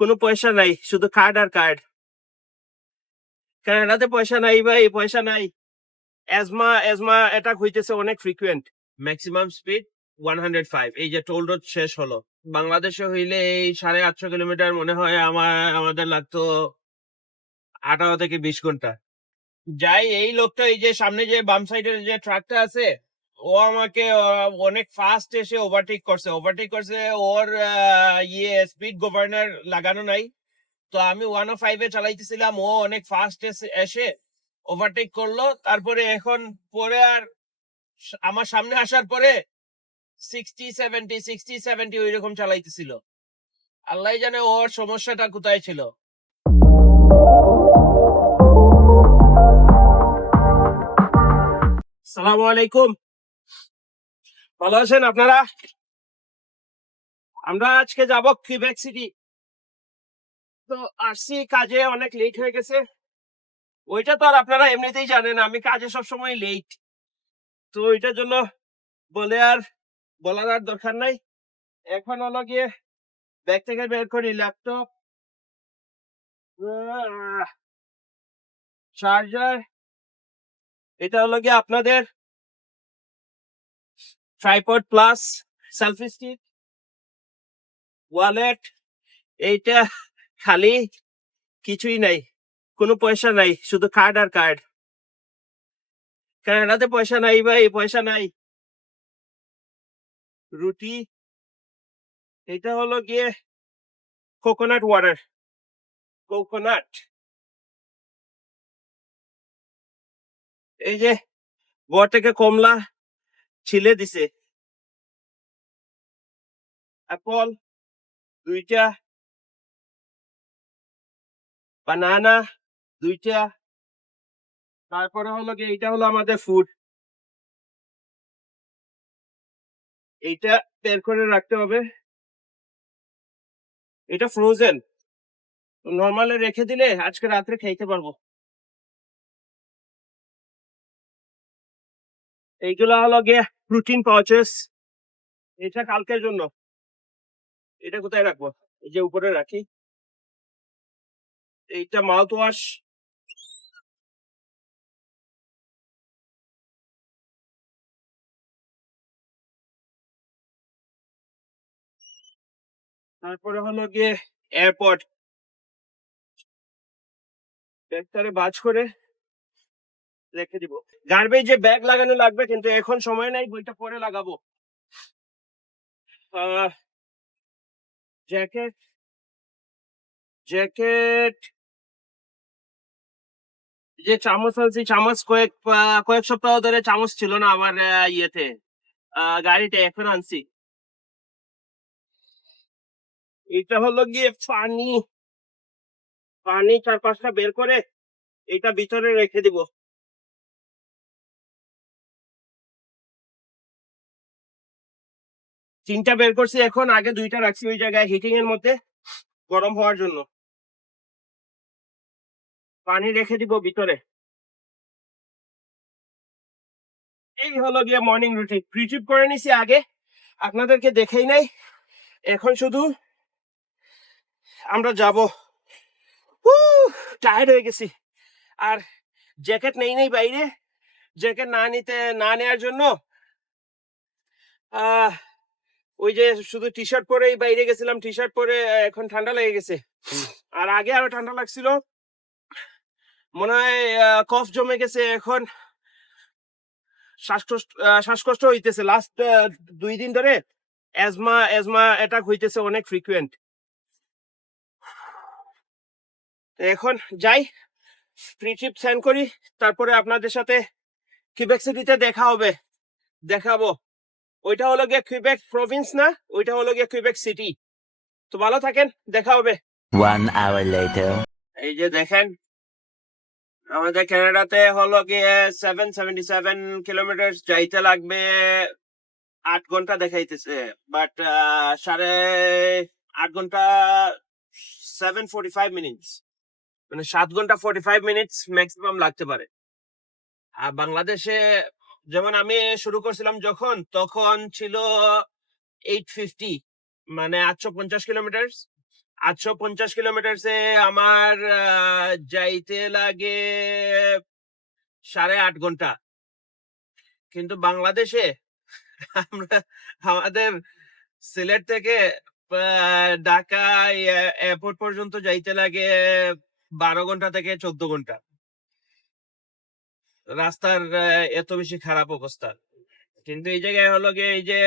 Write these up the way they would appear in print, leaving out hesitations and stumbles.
কোনো পয়সা নাই, শুধু কার্ড আর কার্ড। কানাডাতে পয়সা নাই ভাই, পয়সা নাই। অ্যাজমা অ্যাটাক হইতেছে অনেক ফ্রিকুয়েন্ট। Maximum speed 105। এই যে টোল রোড শেষ হলো। বাংলাদেশে হইলে এই 850 কিলোমিটার মনে হয় আমাদের লাগতো 18 থেকে 20 ঘন্টা। যাই, এই লোকটা এই যে সামনে যে বাম সাইডের যে ট্রাকটা আছে, ও আমাকে অনেক ফাস্ট এসে ওভারটেক করছে। ওর স্পিড গভর্নর লাগানো নাই, তো আমি 105-এ চালাইতেছিলাম, ও অনেক ফাস্ট এসে ওভারটেক করলো। তারপরে এখন পরে আর আমার সামনে আসার পরে 60-70 ওই রকম চালাইতেছিল। আল্লাহ জানে ওর সমস্যাটা কোথায় ছিল। আসসালামু আলাইকুম, ভালো আছেন আপনারা? আমরা আজকে যাব কুইবেক সিটি। তো আসছি, কাজে অনেক লেট হয়ে গেছে। ওইটা তো আর আপনারা এমনিতেই জানেন, আমি কাজে সবসময় লেট। তো ওইটার জন্য বলার আর দরকার নাই। এখন হলো গিয়ে ব্যাগ থেকে বের করি ল্যাপটপ, চার্জার, এটা হলো গিয়ে আপনাদের tripod plus selfie stick, wallet. এইটা খালি, কিছুই নাই, কোনো পয়সা নাই, শুধু কার্ড আর কার্ড। কানাডাতে পয়সা নাই ভাই, পয়সা নাই। রুটি, এটা হলো গিয়ে কোকোনাট ওয়াটার, কোকোনাট। এই যে ঘর থেকে কমলা ছিলে দিছে। অ্যাপল 2টা, বানানা 2টা। তারপরে হলো গিয়ে এইটা হলো আমাদের ফুড, এইটা বের করে রাখতে হবে। এটা ফ্রোজেন, নর্মালে রেখে দিলে আজকে রাত্রে খাইতে পারবো। এইগুলা হলো গিয়ে প্রোটিন পাউচেস, এটা কালকের জন্য। এটা কোথায় রাখবো? এই যে উপরে রাখি। এইটা মাউথ ওয়াশ, তারপরে হলো গিয়ে এয়ারপড। ব্যাগটারে ভাঁজ করে রেখে দিব। গার্বেজে ব্যাগ লাগানো লাগবে, কিন্তু এখন সময় নাই, বইটা পরে লাগাবো। জ্যাকেট, যে চামচ আছে, চামচ কয়েক সপ্তাহ ধরে চামচ ছিল না আমার ইয়েতে, গাড়িতে, এখন আনছি। এটা হলো গিয়ে পানি, 4-5টা বের করে এটা ভিতরে রেখে দিব। তিনটা বের করছি এখন, আগে 2টা রাখছি ওই জায়গায় হিটিং এর মধ্যে গরম হওয়ার জন্য। পানি রেখে দিব ভিতরে। এই হলো গিয়ে মর্নিং রুটিন। প্রিচিপ করে নিছি আগে, আপনাদেরকে দেখাই নাই। এখন শুধু আমরা যাব। টায়ার্ড হয়ে গেছি, আর জ্যাকেট নেই বাইরে। জ্যাকেট না নেওয়ার জন্য ওই যে শুধু টি শার্ট পরেই বাইরে গেছিলাম। টি শার্ট পরে এখন ঠান্ডা লেগে গেছে, আর আগে আরো ঠান্ডা লাগছিল। মনে হয় কফ জমে গেছে, এখন শ্বাসকষ্ট হইতেছে। লাস্ট 2 দিন ধরে অ্যাজমা অ্যাটাক হইতেছে অনেক ফ্রিকুয়েন্ট। এখন যাই, প্রিচিপ সেন্ড করি, তারপরে আপনাদের সাথে কুইবেক সিটিতে দেখাবো। ওইটা হলো গিয়ে কুইবেক প্রভিন্স না, ওইটা হলো গিয়ে কুইবেক সিটি। তো ভালো থাকেন, দেখা হবে। 1 hour later. এই যে দেখেন, আমাদের কানাডাতে হলো গিয়ে 777 কিলোমিটার যাইতে লাগবে 8 ঘন্টা দেখাইতেছে, বাট 8.5 ঘন্টা 7:45 মানে 7 ঘন্টা 45 মিনিটস ম্যাক্সিমাম লাগতে পারে। আর বাংলাদেশে যেমন আমি শুরু করছিলাম তখন ছিল 850, মানে 850 কিলোমিটার। 850 কিলোমিটার সে আমার যাইতে লাগে 8.5 ঘন্টা। কিন্তু বাংলাদেশে আমরা আমাদের সিলেট থেকে ঢাকা এয়ারপোর্ট পর্যন্ত যাইতে লাগে 12 ঘন্টা থেকে 14 ঘন্টা। রাস্তার এত বেশি খারাপ অবস্থা। কিন্তু এই জায়গায় হলো গিয়ে এই যে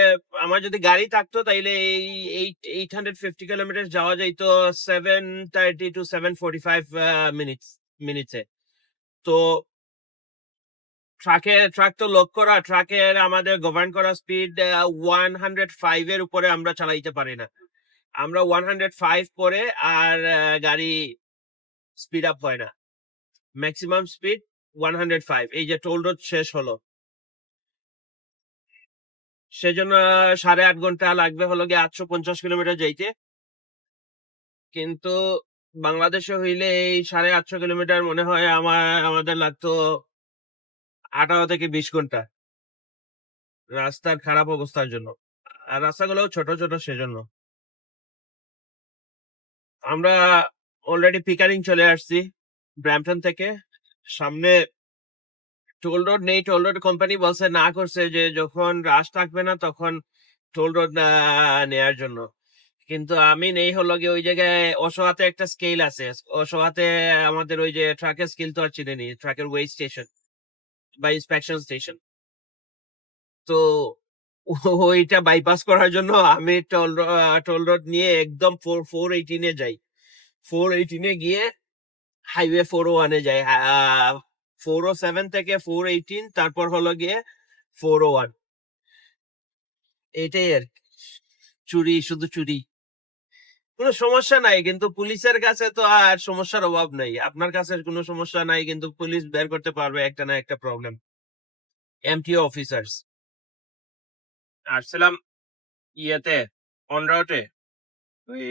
আমার যদি গাড়ি থাকতো তাইলে এই 850 কিলোমিটার যাওয়া যাইতো 7:30 to 7:45 মিনিটসে। তো ট্রাক তো লক করা, ট্রাকের আমাদের গভর্ন করা স্পিড 105 এর উপরে আমরা চালাইতে পারি না। আমরা 105 পরে আর গাড়ি স্পিড আপ হয় না। Maximum speed 105। এই যে টোল রোড শেষ হলো, সেজন্য 8.5 ঘন্টা লাগবে হলো গিয়ে 850 কিলোমিটার যাইতে। কিন্তু বাংলাদেশে হইলে এই 850 কিলোমিটার মনে হয় আমাদের লাগতো 18 থেকে 20 ঘন্টা, রাস্তার খারাপ অবস্থার জন্য। আর রাস্তাগুলো ছোট ছোট সেজন্য। আমরা অলরেডি পিকারিং চলে আসছি ব্র্যাম্পটন থেকে। সামনে টোল রোড নেই, টোল রোড কোম্পানি বলছে না করছে যে যখন রাশ থাকবে না তখন টোল রোড নেয়ার জন্য। কিন্তু আমি নেই হলো গিয়ে ওই জায়গায় অসহাতে একটা স্কেল আছে। অসহাতে আমাদের ওই যে ট্রাকের স্কেল তো আর চিনে নি, ট্রাকের ওয়েট স্টেশন বা ইন্সপেকশন স্টেশন। তো ওইটা বাইপাস করার জন্য আমি টোল রোড নিয়ে একদম 418 যাই। 418 গিয়ে হাইওয়ে 401 যাই। 407 থেকে 418, তারপর হলো গিয়ে 401। এটাই আর কি। চুরি, শুধু চুরি। কোনো সমস্যা নাই, কিন্তু পুলিশের কাছে তো আর সমস্যার অভাব নাই। আপনার কাছে কোনো সমস্যা নাই, কিন্তু পুলিশ বের করতে পারবে একটা না একটা প্রবলেম। MTO officers. আসছিলাম ইয়েতে, অন রুটে। ওই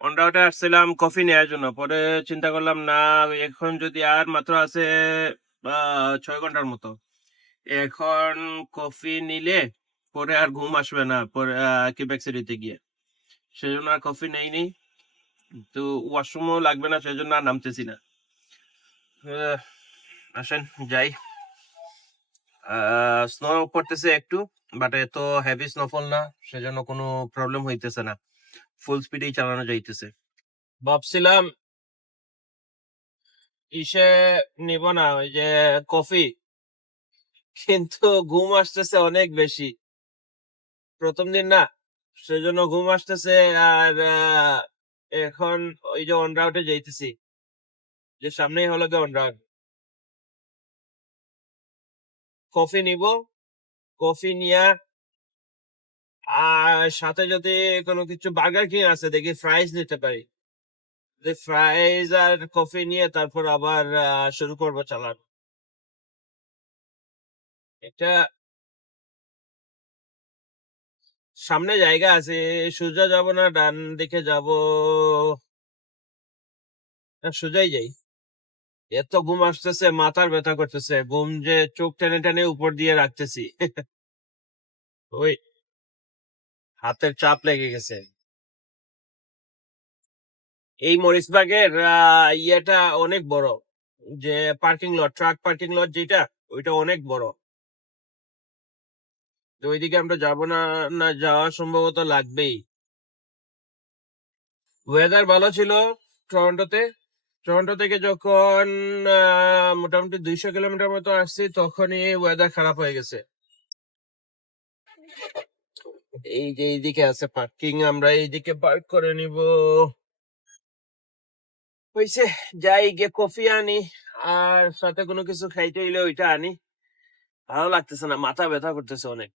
অন রুটে আসছিলাম কফি নেওয়ার জন্য। পরে চিন্তা করলাম না, এখন যদি আর মাত্র আছে 6 ঘন্টার মতো, এখন কফি নিলে পরে আর ঘুম আসবে না পরে কিউবেক সিটিতে গিয়ে। সেজন্য আর কফি নেই। তো ওয়াশরুমও লাগবে না, সেজন্য আর নামতেছি না। আসেন যাই। স্নো পড়তেছে একটু, বাট এত হেভি স্নোফল না, সেজন্য কোনো প্রবলেম হইতেছে না। ফুল স্পিডেই চালানো যাইতেছে। ভাবছিলাম ইসে নিব না, ওই যে কফি, কিন্তু ঘুম আসতেছে অনেক বেশি। প্রথম দিন না, সেজন্য ঘুম আসতেছে। আর এখন ওই যে অন রাউটে যাইতেছি, যে সামনেই হলো গিয়ে অন রাউট। কফি নিব, কফি নিয়া আর সাথে যদি কোনো কিছু বার্গার কিং আছে দেখি ফ্রাইজ নিতে পারি। ফ্রাইজ আর কফি নিয়ে তারপর আবার শুরু করবো চালান। এটা সামনে জায়গা আছে, সোজা যাব না ডান দিকে যাব, সোজাই যাই। এত ঘুম আসতেছে, মাথার ব্যথা করতেছে, ঘুম যে চোখ টেনে টেনে উপর দিয়ে রাখতেছি। ওই হাতের চাপ লেগে গেছে। এই মরিচবাগের ইয়েটা অনেক বড়, যে parking lot, truck parking lot যেটা, ওইটা অনেক বড়। তো ওইদিকে আমরা যাব না, না যাওয়া সম্ভবত লাগবেই। ওয়েদার ভালো ছিল টরন্টোতে। টরন্টো থেকে যখন মোটামুটি 200 কিলোমিটার মতো আসছি, তখনই ওয়েদার খারাপ হয়ে গেছে। এই যে এইদিকে আছে পার্কিং, আমরা এইদিকে পার্ক করে নিব। হইছে, যাই গিয়ে কফি আনি, আর সাথে কোনো কিছু খাইতে হইলে ওইটা আনি। ভালো লাগতেছে না, মাথা ব্যথা করতেছে অনেক।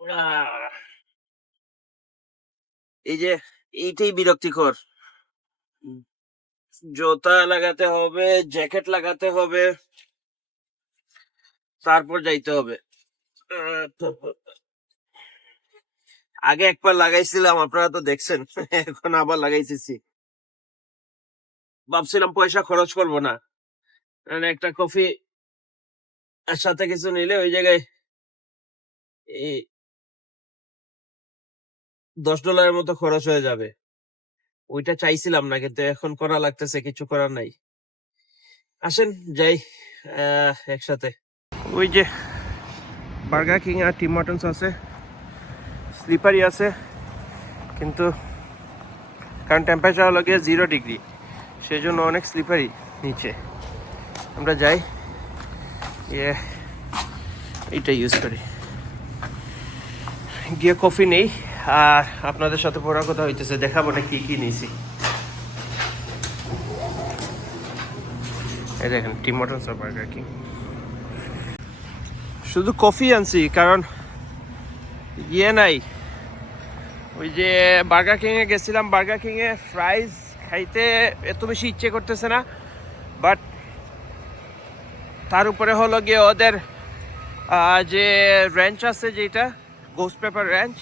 আহ, এই যে এইটাই বিরক্তিকর। জুতা লাগাতে হবে, জ্যাকেট লাগাতে হবে, তারপর যাইতে হবে। আগে একবার লাগাইছিলাম, আপনারা তো দেখছেন। এখন আবার লাগাইতেছি। ভাবছিলাম পয়সা খরচ করব না, মানে একটা কফি আর সাথে কিছু নিলে ওই জায়গায় এই $10 মতো খরচ হয়ে যাবে। ওইটা চাইছিলাম না, কিন্তু এখন করা লাগতেছে, কিছু করার নাই। আসেন যাই একসাথে। ওই যে বার্গার কিং আর টিম মার্টনস আছে, স্লিপারই আছে, কিন্তু কারণ টেম্পারেচার হলো গিয়ে 0 ডিগ্রি, সেই জন্য অনেক স্লিপারই নিচে। আমরা যাই এইটা ইউজ করি, গিয়ে কফি নেই আর আপনাদের সাথে পড়ার কথা হইতেছে, দেখাবো না কি কি নিয়েছি। এই দেখেন টিম মার্টনস আর বার্গার কিং। শুধু কফি আনছি কারণ নাই, ওই যে বার্গার কিংয়ে গেছিলাম, বার্গার কিংয়ে ফ্রাইজ খাইতে এত বেশি ইচ্ছে করতেছে না, বাট তার উপরে হলো গিয়ে ওদের যে র্যাঞ্চ আছে, যেটা গোস্ট পেপার র্যাঞ্চ,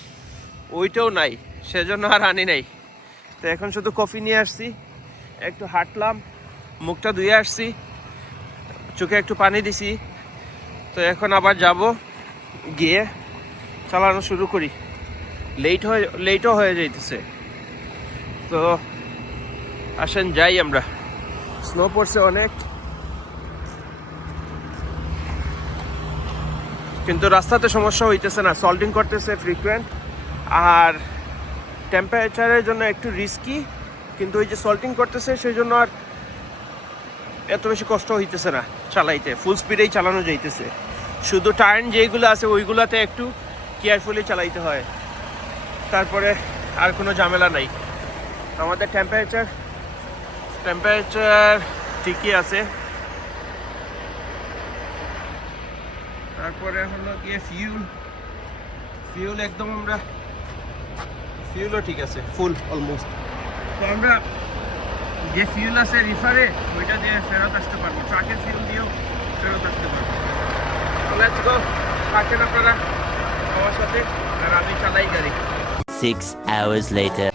ওইটাও নাই, সেজন্য আর আনি নাই। তো এখন শুধু কফি নিয়ে আসছি, একটু হাঁটলাম, মুখটা ধুয়ে আসছি, চোখে একটু পানি দিছি। তো এখন আবার যাব, গিয়ে চালানো শুরু করি। লেটও হয়ে যাইতেছে, তো আসেন যাই আমরা। স্নো পড়ছে অনেক, কিন্তু রাস্তাতে সমস্যা হইতেছে না, সল্টিং করতেছে ফ্রিকুয়েন্ট, আর টেম্পারেচারের জন্য একটু রিস্কি, কিন্তু ওই যে সল্টিং করতেছে সেই জন্য আর এত বেশি কষ্ট হইতেছে না চালাইতে, ফুল স্পিডেই চালানো যাইতেছে। শুধু টার্ন যেইগুলো আছে ওইগুলোতে একটু কেয়ারফুলি চালাইতে হয়, তারপরে আর কোনো ঝামেলা নাই। আমাদের টেম্পারেচার ঠিকই আছে। তারপরে হলো গিয়ে ফিউল একদম আমরা ফিউলও ঠিক আছে, ফুল অলমোস্ট। তো আমরা যে ফিউল আছে রিফারে, ওইটা দিয়ে ফেরত আসতে পারবো, ট্রাকের ফিউল দিয়েও ফেরত আসতে পারবো। তো লেটস গো, থাকেন আপনারা আমার সাথে, আর আমি চালাই গাড়ি। 6 hours later.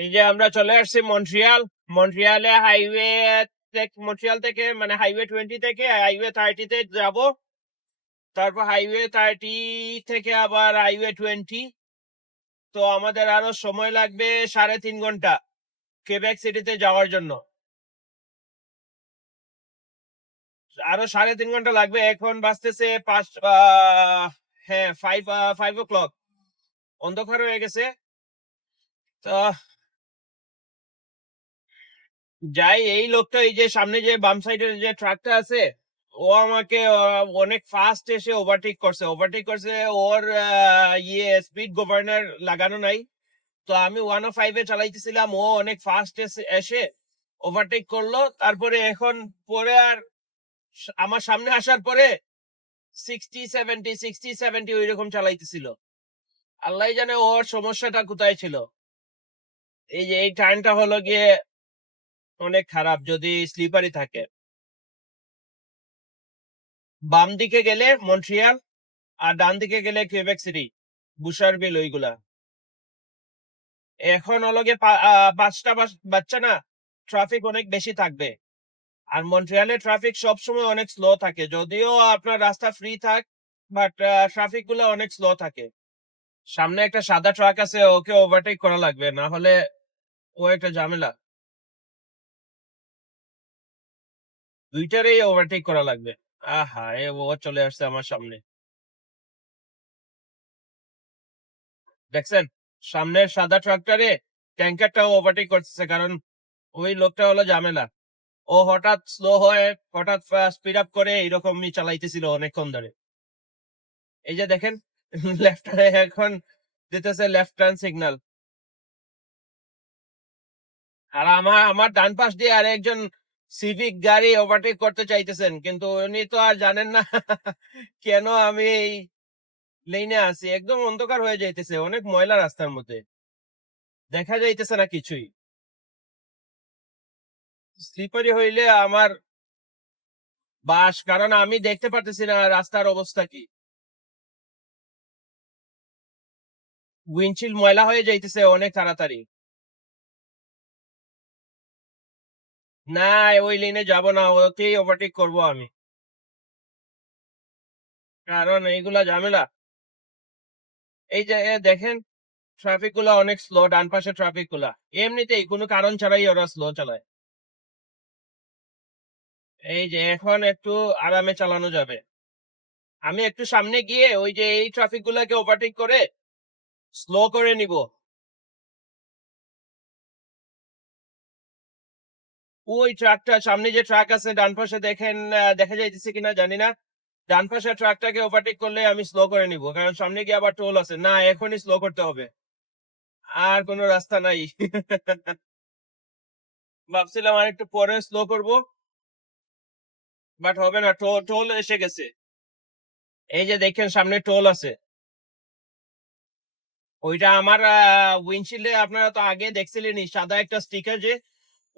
এই যে আমরা চলে আসছি মন্ট্রিয়ালে মন্ট্রিয়াল থেকে মানে হাইওয়ে 20 থেকে হাইওয়ে 30 তে যাব, তারপর হাইওয়ে 30 থেকে আবার হাইওয়ে 20। তো আমাদের আরো সময় লাগবে 3.5 ঘন্টা কেবেক সিটিতে যাওয়ার জন্য, আরো 3.5 ঘন্টা লাগবে। এখন বাজতেছে 5, হ্যাঁ 5 o'clock, অন্ধকার হয়ে গেছে। তো যাই, এই লোকটা এই যে সামনে যে বাম সাইডের যে ট্রাকটা আছে, ও আমাকে অনেক ফাস্ট এসে ওভারটেক করছে। ওর স্পিড গভর্নর লাগানো নাই, তো আমি 105 এ চালাইতেছিলাম, ও অনেক ফাস্ট এসে ওভারটেক করলো। তারপরে এখন পরে আর আমার সামনে আসার পরে 60-70 ওইরকম চালাইতেছিল। আল্লাহ জানে ওর সমস্যাটা কোথায় ছিল। এই যে এই টার্নটা হলো গিয়ে অনেক খারাপ যদি স্লিপারি থাকে। বাম দিকে গেলে মন্ট্রিয়াল, আর ডান দিকে গেলে কেবেক সিটি, বুশারভিল, ওইগুলা। এখন হলো গিয়ে 5টা বাচ্চা না, ট্রাফিক অনেক বেশি থাকবে। আর মন্ট্রিয়ালে ট্রাফিক সবসময় অনেক স্লো থাকে, যদিও আপনার রাস্তা ফ্রি থাক, বাট ট্রাফিক গুলো অনেক স্লো থাকে। সামনে একটা সাদা ট্রাক আছে, ওকে ওভারটেক করা লাগবে, না হলে ও একটা ঝামেলা। দুইটারই ওভারটেক করা লাগবে। আহা, ও চলে আসছে আমার সামনে, দেখছেন? সামনের সাদা ট্রাকটারে ট্যাঙ্কারটাও ওভারটেক করতেছে, কারণ ওই লোকটা হলো ঝামেলা। ও হঠাৎ স্লো হয়, হঠাৎ স্পিড আপ করে, এরকমই চালাইতেছিল অনেকক্ষণ ধরে। এই যে দেখেন লেফট টার্নে এখন দিতেছে লেফট টার্ন সিগন্যাল। আর আমার আমার ডান পাশ দিয়ে আরেকজন সিভিক গাড়ি ওভারটেক করতে চাইতেছেন, কিন্তু উনি তো আর জানেন না কেন আমি এই লেনে আছি। একদম অন্ধকার হয়ে যাইতেছে, অনেক ময়লা রাস্তার মধ্যে, দেখা যাইতেছে না কিছুই। স্লিপারি হইলে আমার বাস, কারণ আমি দেখতে পারতেছি না রাস্তার অবস্থা কি। উইন্ডশিল্ড ময়লা হয়ে যাইতেছে অনেক তাড়াতাড়ি। না, ওই লেনে যাব না, ওকেই ওভারটেক করব আমি, কারণ এইগুলা ঝামেলা। এই যে দেখেন ট্রাফিক গুলা অনেক স্লো, ডান পাশে ট্রাফিক গুলা এমনিতেই কোনো কারণ ছাড়াই ওরা স্লো চালায়। এই যে এখন একটু আরামে চালানো যাবে। আমি একটু সামনে গিয়ে ওই যে এই ট্রাফিক গুলাকে ওভারটেক করে স্লো করে নিব। ওই ট্রাকটা সামনে, যে ট্রাক আছে ডান পাশে, দেখেন দেখা যাইতেছে কিনা জানি না। ডান পাশে ট্রাকটাকে ওভারটেক করলে আমি স্লো করে নিব, কারণ সামনে গিয়ে আবার টোল আছে। না, এখনই স্লো করতে হবে, আর কোনো রাস্তা নাই ভাবছিলাম আর একটু পরে স্লো করব, বাট হবে না, টোল এসে গেছে। এই যে দেখেন সামনে টোল আছে। ওইটা আমার উইন্ডশিল্ডে আপনারা তো আগে দেখছিলেনই, সাদা একটা স্টিকার, যে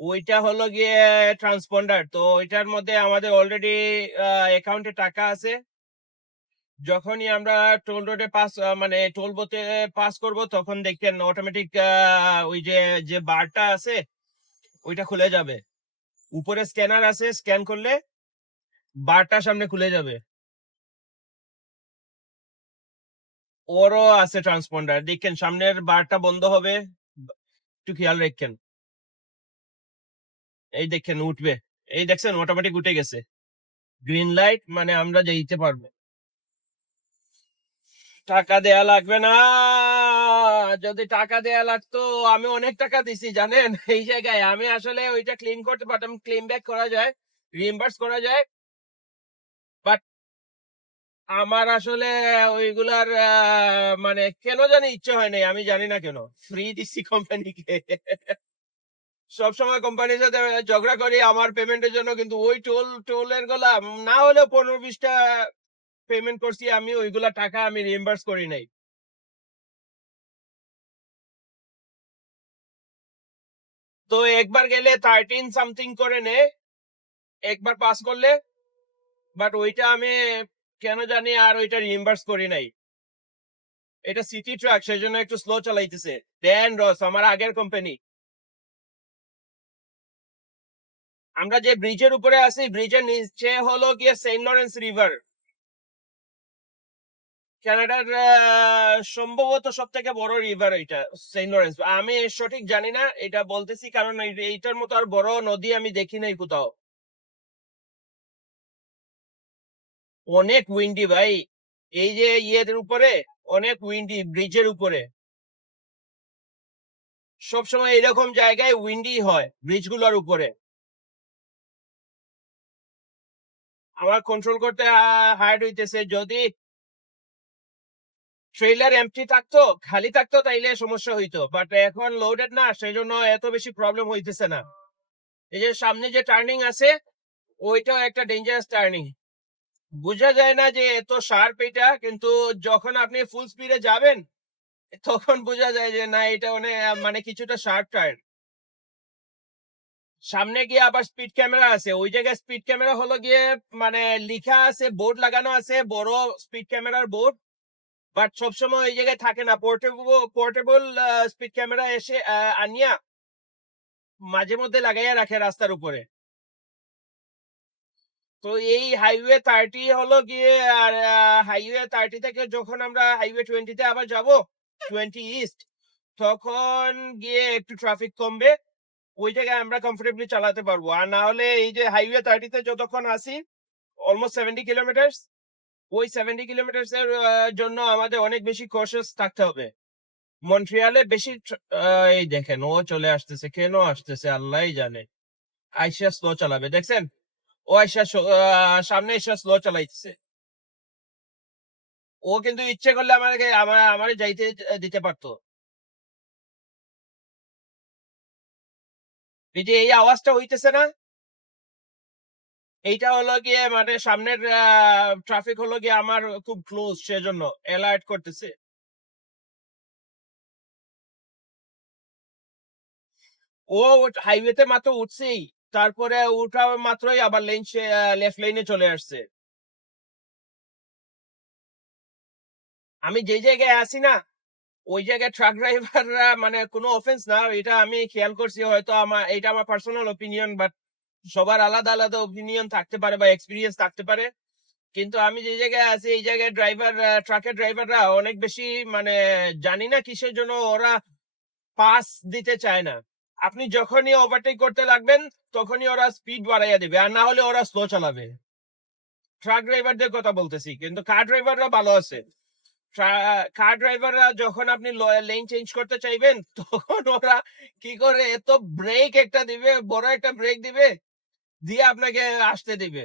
ওইটা হলো গিয়ে ট্রান্সপন্ডার। তো ওইটার মধ্যে আমাদের অলরেডি অ্যাকাউন্টে টাকা আছে। যখনই আমরা টোল রোডে পাস, মানে টোল বুথে পাস করব, তখন দেখেন অটোমেটিক ওই যে যে বারটা আছে ওইটা খুলে যাবে। উপরে স্ক্যানার আছে, স্ক্যান করলে বারটা সামনে খুলে যাবে। ওরও আছে ট্রান্সপন্ডার, দেখেন সামনের বারটা বন্ধ হবে, একটু খেয়াল রাখেন। এই দেখেন উঠবে, এই দেখছেন অটোমেটিক উঠে গেছে। গ্রিন লাইট মানে আমরা যেতে পারবো। টাকা দেয়া লাগবে না। যদি টাকা দেয়া লাগতো, আমি অনেক টাকা দিছি জানেন এই জায়গায়। আমি আসলে ওইটা ক্লেম করতে পারতাম, ক্লেম ব্যাক করা যায়, রিএম্বার্স করা যায়, বাট আমার আসলে ওইগুলার মানে কেন জানি ইচ্ছে হয় নাই, আমি জানি না কেন। ফ্রি দিছি কোম্পানিকে সবসময় কোম্পানির সাথে ঝগড়া করি আমার পেমেন্টের জন্য, কিন্তু ওই টোলের গুলা না হলেও 15-20টা পেমেন্ট করছি আমি, ওইগুলা টাকা আমি রিএম্বার্স করি নাই। তো একবার গেলে 13 সামথিং করে নে, একবার পাস করলে, বাট ওইটা আমি কেন জানি আর ওইটা রিএম্বার্স করি নাই। এটা সিটি ট্রাক, সেজন্য একটু স্লো চালাইতেছে। ড্যান রস আমার আগের কোম্পানি। আমরা যে ব্রিজের উপরে আছি, ব্রিজের নিচে হলো গিয়ে সেন্ট লরেন্স রিভার, কানাডার সম্ভবত সব থেকে বড় রিভার এটা, সেন্ট লরেন্স। আমি সঠিক জানি না, এটা বলতেছি কারণ এইটার মতো আর বড় নদী আমি দেখি নাই কোথাও। অনেক উইন্ডি ভাই, এই যে ইয়ের উপরে অনেক উইন্ডি, ব্রিজের উপরে সবসময় এরকম জায়গায় উইন্ডি হয়, ব্রিজগুলোর উপরে। আমার কন্ট্রোল করতে হার্ড হইতেছে। যদি ট্রেলার এমটি থাকতো, খালি থাকতো, তাইলে সমস্যা হইতো, বাট এখন লোডেড না, সেজন্য এত বেশি প্রবলেম হইতেছে না। এই যে সামনে যে টার্নিং আছে, ওইটাও একটা ডেঞ্জারাস টার্নিং। বোঝা যায় না যে এত শার্প এটা, কিন্তু যখন আপনি ফুল স্পিডে যাবেন তখন বোঝা যায় যে না, এটা অনেক মানে কিছুটা শার্প টার্ন। সামনে গিয়ে আবার স্পিড ক্যামেরা আছে, ওই জায়গায় স্পিড ক্যামেরা হলো গিয়ে মানে লিখা আছে, বোর্ড লাগানো আছে, বড় স্পিড ক্যামেরার বোর্ড, বাট সবসময় ওই জায়গায় থাকে না। পোর্টেবল স্পিড ক্যামেরা এসে আনিয়া মাঝে মধ্যে লাগাইয়া রাখে রাস্তার উপরে। তো এই হাইওয়ে 30 হলো গিয়ে, আর হাইওয়ে 30 থেকে যখন আমরা হাইওয়ে 20 তে আবার যাব, 20 ইস্ট, তখন গিয়ে একটু ট্রাফিক কমবে, ওই জায়গায় আমরা কমফোর্টেবলি চালাতে পারবো। আর না হলে এই যে হাইওয়ে 30 তে যতক্ষণ আসি, অলমোস্ট 70 কিলোমিটার, ওই 70 কিলোমিটার এর জন্য আমাদের অনেক বেশি কশাস থাকতে হবে। মন্ট্রিয়ালে বেশি এই দেখেন ও চলে আসতেছে, কেন আসতেছে আল্লাহই জানে। আইসা স্লো চালাবে, দেখছেন? ও আইসা সামনে এসে স্লো চালাইতেছে। ও কিন্তু ইচ্ছে করলে আমারে যাইতে দিতে পারতো। এই যে এই আওয়াজটা হইতেছে না, এইটা হলো গিয়ে মানে সামনের ট্রাফিক হলো গিয়ে আমার খুব ক্লোজ, সেজন্য অ্যালার্ট করতেছে। ও হাইওয়েতে মাত্র উঠছেই, তারপরে উঠা মাত্রই আবার লেফট লেনে চলে আসছে। আমি যেই জায়গায় আছি না, ওই জায়গায় ট্রাক ড্রাইভাররা মানে কোনো অফেন্স না, এটা আমি খেয়াল করছি, হয়তো এটা আমার পার্সোনাল ওপিনিয়ন, বাট সবার আলাদা আলাদা ওপিনিয়ন থাকতে পারে বা এক্সপিরিয়েন্স থাকতে পারে। কিন্তু আমি যে জায়গায় আছি এই জায়গায় ট্রাকের ড্রাইভাররা অনেক বেশি মানে জানি না কিসের জন্য ওরা পাস দিতে চায় না। আপনি যখনই ওভারটেক করতে লাগবেন তখনই ওরা স্পিড বাড়াইয়া দিবে, আর না হলে ওরা স্লো চালাবে। ট্রাক ড্রাইভারদের কথা বলতেছি, কিন্তু কার ড্রাইভাররা ভালো আছে। কার ড্রাইভাররা যখন আপনি লেন চেঞ্জ করতে চাইবেন তখন ওরা কি করে, এত ব্রেক একটা দিবে, বড় একটা ব্রেক দিবে, দিয়ে আপনাকে আসতে দিবে।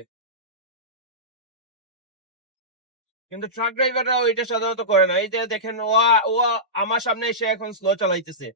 কিন্তু ট্রাক ড্রাইভাররা ওইটা সাধারণত করে না। এই যে দেখেন, ও আমার সামনে এসে এখন স্লো চালাইতেছে।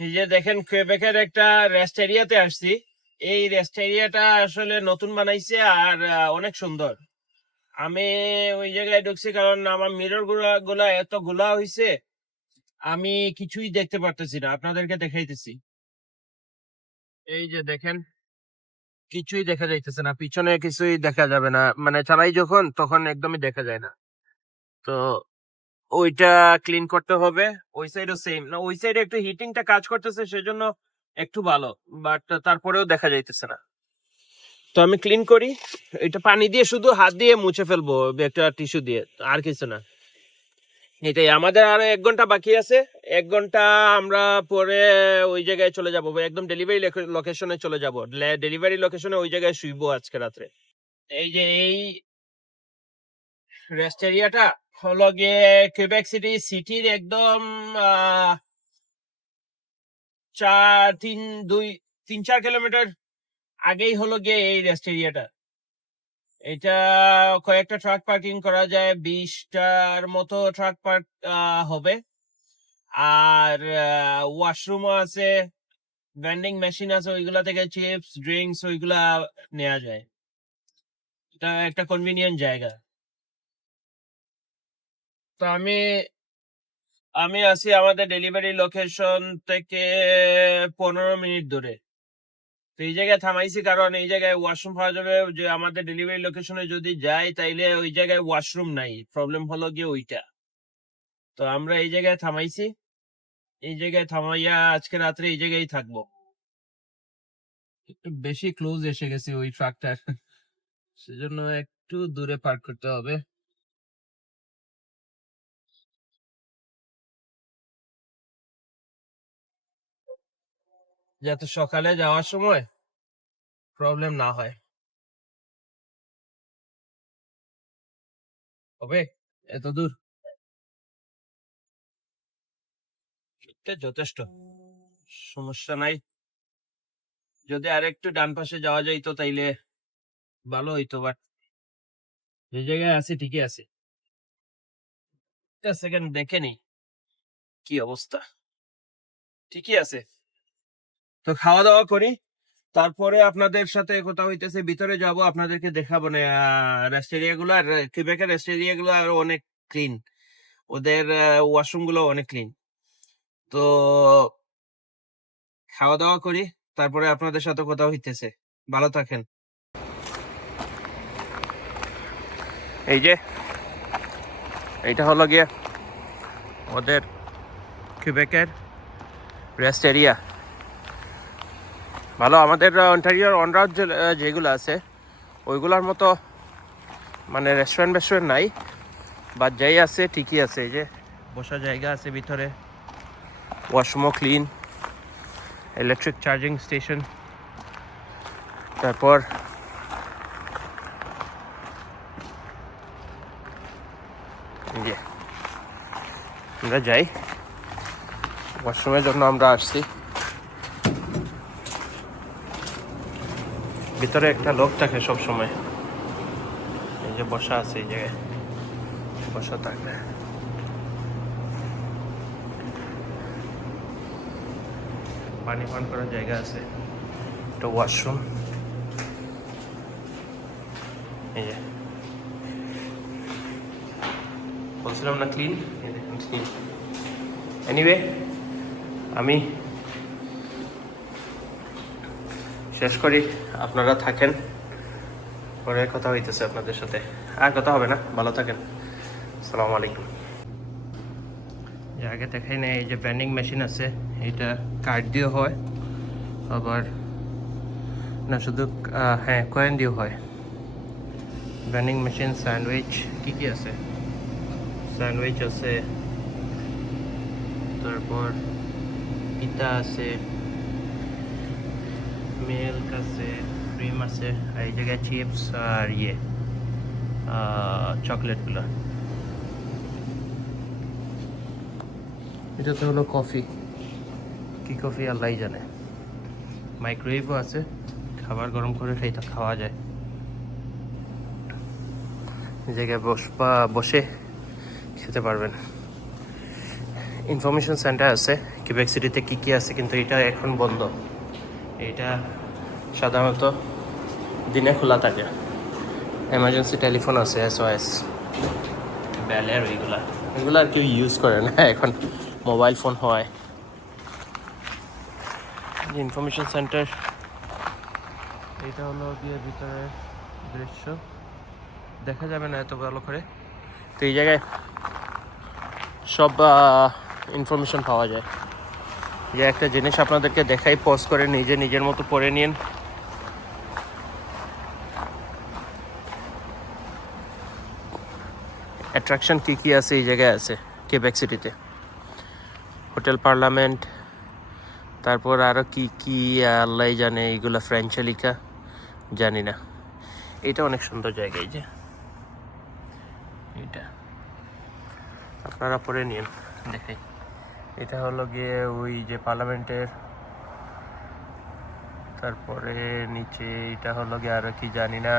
এই যে দেখেন, কুয়েবেকের একটা রেস্ট এরিয়াতে আসছি। এই রেস্ট এরিয়াটা আসলে নতুন বানাইছে, আর অনেক সুন্দর। আমি ওই জায়গায় ঢুকছি কারণ আমার মিরর গুলা এত গুলা হইছে, আমি কিছুই দেখতে পারতেছি না। আপনাদেরকে দেখাইতেছি, এই যে দেখেন, কিছুই দেখা যাইতেছে না, পিছনে কিছুই দেখা যাবে না, মানে চালাই যখন তখন একদমই দেখা যায় না। তো ওইটা ক্লিন করতে হবে। ওই সাইডও সেম না, ওই সাইডে একটু হিটিংটা কাজ করতেছে, সেজন্য একটু ভালো, বাট তারপরেও দেখা যাইতেছে না। তো আমি ক্লিন করি, এটা পানি দিয়ে শুধু হাত দিয়ে মুছে ফেলবো একটা টিস্যু দিয়ে, আর কিছু না। এটাই, আমাদের আরো 1 ঘন্টা বাকি আছে। 1 ঘন্টা আমরা পরে ওই জায়গায় চলে যাবো, একদম ডেলিভারি লোকেশনে চলে যাবো। ডেলিভারি লোকেশনে ওই জায়গায় শুইবো আজকে রাত্রে। এই যে এই রেস্ট এরিয়াটা হলো গিয়ে কেবেক সিটির একদম আহ 3-4 কিলোমিটার আগেই হলো গিয়ে এই রেস্ট এরিয়াটা। এটা কয়েকটা ট্রাক পার্কিং করা যায়, 20টার মতো ট্রাক পার্ক হবে। আর ওয়াশরুমও আছে, ভেন্ডিং মেশিন আছে, ওইগুলা থেকে চিপস ড্রিঙ্কস ওইগুলা নেওয়া যায়। এটা একটা কনভিনিয়েন্ট জায়গা। তো আমি আছি আমাদের ডেলিভারি লোকেশন থেকে 15 মিনিট দূরে। তো এই জায়গায় থামাইছি কারণ এই জায়গায় ওয়াশরুম পাওয়া যাবে। যে আমাদের ডেলিভারি লোকেশনে যদি যাই তাইলে ওই জায়গায় ওয়াশরুম নাই, প্রবলেম হলো গিয়ে ওইটা। তো আমরা এই জায়গায় থামাইছি, এই জায়গায় থামাইয়া আজকে রাত্রে এই জায়গায় থাকবো। একটু বেশি ক্লোজ এসে গেছি ওই ট্রাকটার, সেজন্য একটু দূরে পার্ক করতে হবে। যাতে সকালে যাওয়ার সময় প্রবলেম না হয়। হবে এত দূর, এটা যথেষ্ট, সমস্যা নাই। যদি আরেকটু ডান পাশে যাওয়া যাইতো তাইলে ভালো হইতো, বাট যে জায়গায় আছে ঠিকই আছে। একটা সেকেন্ড দেখে নি কি অবস্থা, ঠিকই আছে। তো খাওয়া দাওয়া করি, তারপরে আপনাদের সাথে কথা হইতেছে, ভিতরে যাব, আপনাদেরকে দেখাবো না রেস্ট এরিয়া গুলো। আর কিবেকের রেস্ট এরিয়া গুলো আরো অনেক ক্লিন, ওদের ওয়াশরুম গুলো অনেক ক্লিন। তো খাওয়া দাওয়া করি, তারপরে আপনাদের সাথে কথা হইতেছে। ভালো থাকেন। এই যে এইটা হলো গিয়ে ওদের কিবেকের রেস্ট এরিয়া। ভালো, আমাদের অন্টারিওর অনরাউট যেগুলো আছে ওইগুলোর মতো মানে রেস্টুরেন্ট নাই, বা যাই আছে ঠিকই আছে। এই যে বসার জায়গা আছে ভিতরে, ওয়াশরুমও ক্লিন, ইলেকট্রিক চার্জিং স্টেশন। তারপর এই যে আমরা যাই, ওয়াশরুমের জন্য আমরা আসছি। ভিতরে একটা লোক থাকে সব সময়, এই যে বসা আছে, এই জায়গায় বসা থাকবে। পানি পান করার জায়গা আছে, একটা ওয়াশরুম। এই যে বলছিলাম না ক্লিন, ক্লিন। এনিওয়ে আমি শেষ করি, আপনারা থাকেন, পরে কথা হইতেছে আপনাদের সাথে। আর কথা হবে না, ভালো থাকেন, আসসালামু আলাইকুম। আগে দেখাই না, এই যে ভেন্ডিং মেশিন আছে, এটা কার্ড দিয়ে হয়, আবার না শুধু হ্যাঁ কয়েন দিয়ে হয়। ভেন্ডিং মেশিন, স্যান্ডউইচ, কি কি আছে, স্যান্ডউইচ আছে, তারপর পিতা আছে, মিল্ক আছে, ক্রিম আছে, আর এই জায়গায় চিপস আর চকলেটগুলো। এটা তো হলো কফি, কি কফি আল্লাহ জানে। মাইক্রোওয়েভও আছে, খাবার গরম করে খাওয়া যায়। জায়গায় বসে খেতে পারবেন। ইনফরমেশন সেন্টার আছে কিবেক সিটিতে, কি কি আছে, কিন্তু এটা এখন বন্ধ। এটা সাধারণত দিনে খোলা থাকে। এমার্জেন্সি টেলিফোন আছে, SOS, বেলের, এগুলো আর কেউ ইউজ করে না এখন, মোবাইল ফোন হয়। ইনফরমেশন সেন্টার, এটা হলো গিয়ে ভিতরের দৃশ্য, দেখা যাবে না এত ভালো করে। তো এই জায়গায় সব ইনফরমেশন পাওয়া যায়। যে একটা জিনিস আপনাদেরকে দেখাই, পজ করে নিজের মতো পড়ে নিন। অ্যাট্রাকশন কি কি আছে এই জায়গায় আছে কিবেক সিটিতে, হোটেল পার্লামেন্ট, তারপর আরও কি কি আল্লাহ জানে, এইগুলা ফ্রেঞ্চে লেখা, জানি না। এটা অনেক সুন্দর জায়গা, এই যে এটা আপনারা পরে নিন, দেখাই। এটা হলো গিয়ে ওই যে পার্লামেন্টের, তারপরে নিচে এটা হলো গিয়ে আরও কি জানি না,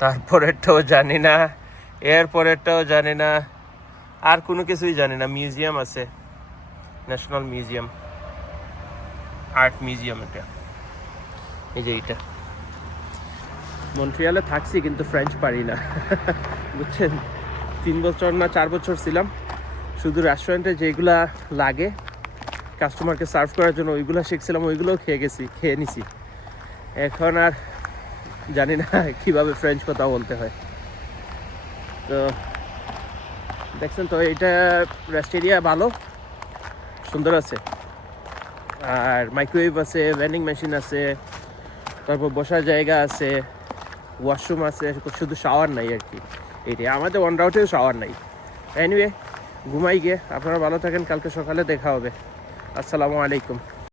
তারপরেরটাও জানি না, এরপরেরটাও জানি না, আর কোনো কিছুই জানি না। মিউজিয়াম আছে, ন্যাশনাল মিউজিয়াম, আর্ট মিউজিয়াম। এটা এই যে এইটা। মন্ট্রিয়ালে থাকছি কিন্তু ফ্রেঞ্চ পারি না বুঝছেন। 3 বছর না 4 বছর ছিলাম, শুধু রেস্টুরেন্টে যেগুলা লাগে কাস্টমারকে সার্ভ করার জন্য ওইগুলো শিখছিলাম, ওইগুলোও খেয়ে নিছি। এখন আর জানি না কিভাবে ফ্রেঞ্চ কথা বলতে হয়। তো দেখছেন তো, এটা রেস্ট এরিয়া ভালো সুন্দর আছে, আর মাইক্রোওয়েভ আছে, ভেন্ডিং মেশিন আছে, তারপর বসার জায়গা আছে, ওয়াশরুম আছে, শুধু শাওয়ার নাই আর কি। এইটাই, আমাদের ওয়ান রাউটেও শাওয়ার নাই। এনিওয়ে ঘুমাই গিয়ে, আপনারা ভালো থাকেন, কালকে সকালে দেখা হবে। আসসালামু আলাইকুম।